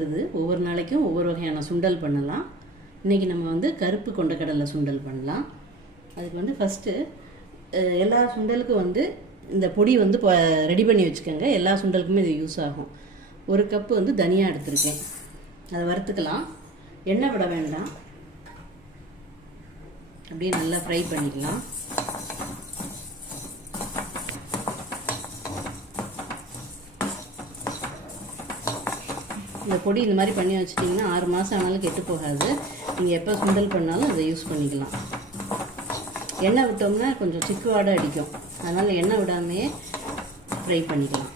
வருது. ஒவ்வொரு நாளைக்கும் ஒவ்வொரு வகையான சுண்டல் பண்ணலாம். இன்றைக்கி நம்ம வந்து கருப்பு கொண்டக்கடலை சுண்டல் பண்ணலாம். அதுக்கு வந்து ஃபஸ்ட்டு எல்லா சுண்டலுக்கும் வந்து இந்த பொடி வந்து ரெடி பண்ணி வச்சுக்கோங்க. எல்லா சுண்டலுக்குமே இது யூஸ் ஆகும். 1 கப்பு வந்து தனியா எடுத்திருக்கேன். அதை வறுத்துக்கலாம். எண்ணெய் விட வேண்டாம், அப்படியே நல்லா ஃப்ரை பண்ணிக்கலாம். இந்த பொடி இந்த மாதிரி பண்ணி வச்சிட்டிங்கன்னா 6 மாதம் ஆனாலும் கெட்டு போகாது. நீங்கள் எப்போ சுண்டல் பண்ணாலும் அதை யூஸ் பண்ணிக்கலாம். எண்ணெய் விட்டோம்னா கொஞ்சம் சிக்கு வாடை அடிக்கும், அதனால் எண்ணெய் விடாமையே ஃப்ரை பண்ணிக்கலாம்.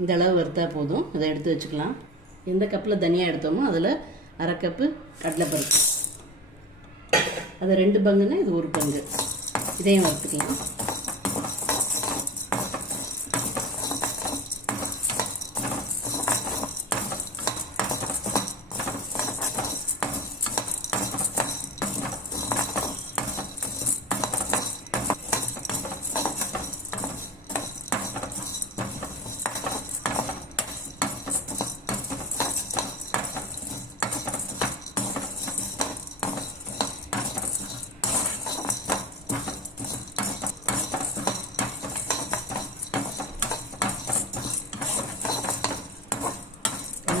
இந்த அளவு வறுத்தா போதும். இதை எடுத்து வச்சுக்கலாம். எந்த கப்பில் தனியாக எடுத்தோமோ அதில் 1/2 கப்பு கடலைப்பருப்பு, அது 2 பங்குன்னா இது 1 பங்கு. இதையும் வறுத்துக்கலாம்.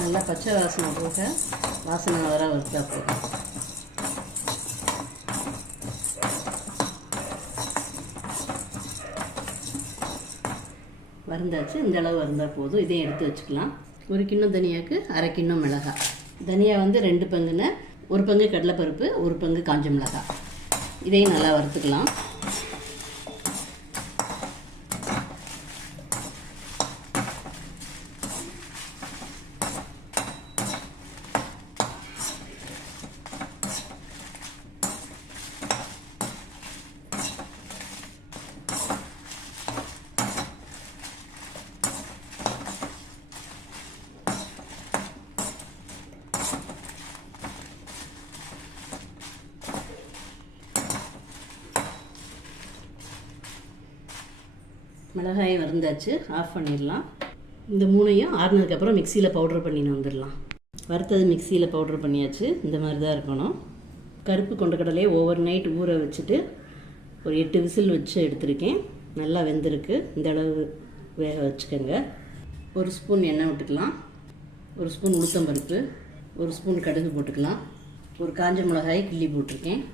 நல்லா பச்சை வாசனை போக வாசனை வர வறுத்தா போதும். வறுந்தாச்சு. இந்த அளவு வறுந்தால் போதும். இதையும் எடுத்து வச்சுக்கலாம். 1 கிண்ணம் தனியாக்கு 1/2 கிண்ணம் மிளகாய். தனியா வந்து 2 பங்குன்னு 1 பங்கு கடலைப்பருப்பு, 1 பங்கு காஞ்ச மிளகாய். இதையும் நல்லா வறுத்துக்கலாம். மிளகாயை வறுந்தாச்சு. ஆஃப் பண்ணிடலாம். இந்த 3ஐயும் ஆறுனதுக்கப்புறம் மிக்சியில் பவுடர் பண்ணின்னு வந்துடலாம். வறுத்தது மிக்சியில் பவுடர் பண்ணியாச்சு. இந்த மாதிரி தான் இருக்கணும். கருப்பு கொண்டக்கடலையை ஓவர் நைட் ஊற வச்சுட்டு ஒரு 8 விசில் வச்சு எடுத்திருக்கேன். நல்லா வெந்திருக்கு. இந்த அளவு வேக வச்சுக்கோங்க. 1 ஸ்பூன் எண்ணெய் விட்டுக்கலாம். 1 ஸ்பூன் உளுத்தம்பருப்பு, 1 ஸ்பூன் கடுகு போட்டுக்கலாம். 1 காஞ்ச மிளகாய் கிள்ளி போட்டிருக்கேன்.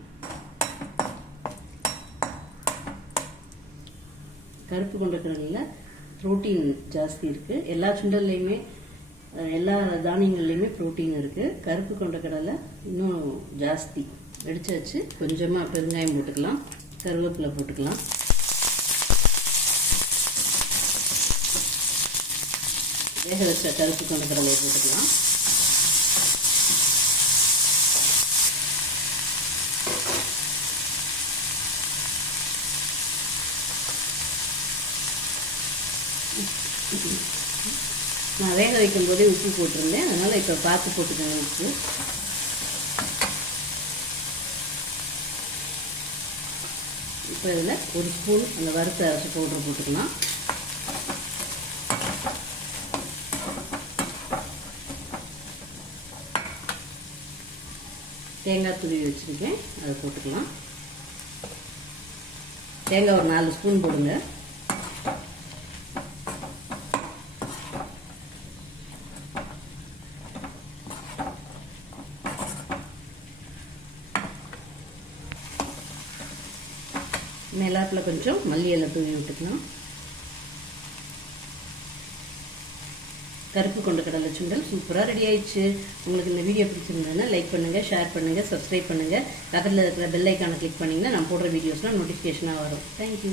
கருப்பு கொண்டக்கடலையில் ப்ரோட்டீன் ஜாஸ்தி இருக்குது. எல்லா சுண்டல்லையுமே எல்லா தானியங்கள்லையுமே ப்ரோட்டீன் இருக்குது. கருப்பு கொண்டக்கடலை இன்னும் ஜாஸ்தி. வெடிச்சு வச்சு கொஞ்சமாக பெருங்காயம் போட்டுக்கலாம். கருவேப்பிலை போட்டுக்கலாம். வேக வச்ச கருப்பு கொண்டக்கடலையை போட்டுக்கலாம். நான் வேக வைக்கும் போதே உப்பு போட்டிருந்தேன், அதனால் இப்போ பார்த்து போட்டுக்கோங்க உப்பு. இப்போ இதில் 1 ஸ்பூன் அந்த வறுத்த அரைச்சி பவுடர் போட்டுக்கலாம். தேங்காய் துருவி வச்சுருக்கேன், அதை போட்டுக்கலாம். தேங்காய் ஒரு 4 ஸ்பூன் போடுங்க. மேலாப்பில் கொஞ்சம் மல்லி இலை தூவி விட்டுக்கலாம். கருப்பு கொண்டக்கடலை சுண்டல் சூப்பராக ரெடி ஆயிடுச்சு. உங்களுக்கு இந்த வீடியோ பிடிச்சிருந்ததுன்னா லைக் பண்ணுங்கள், ஷேர் பண்ணுங்கள், சப்ஸ்கிரைப் பண்ணுங்கள். பக்கத்தில் இருக்கிற பெல் ஐக்கானை கிளிக் பண்ணிங்கன்னா நான் போடுற வீடியோஸ்லாம் நோட்டிஃபிகேஷனாக வரும். தேங்க்யூ.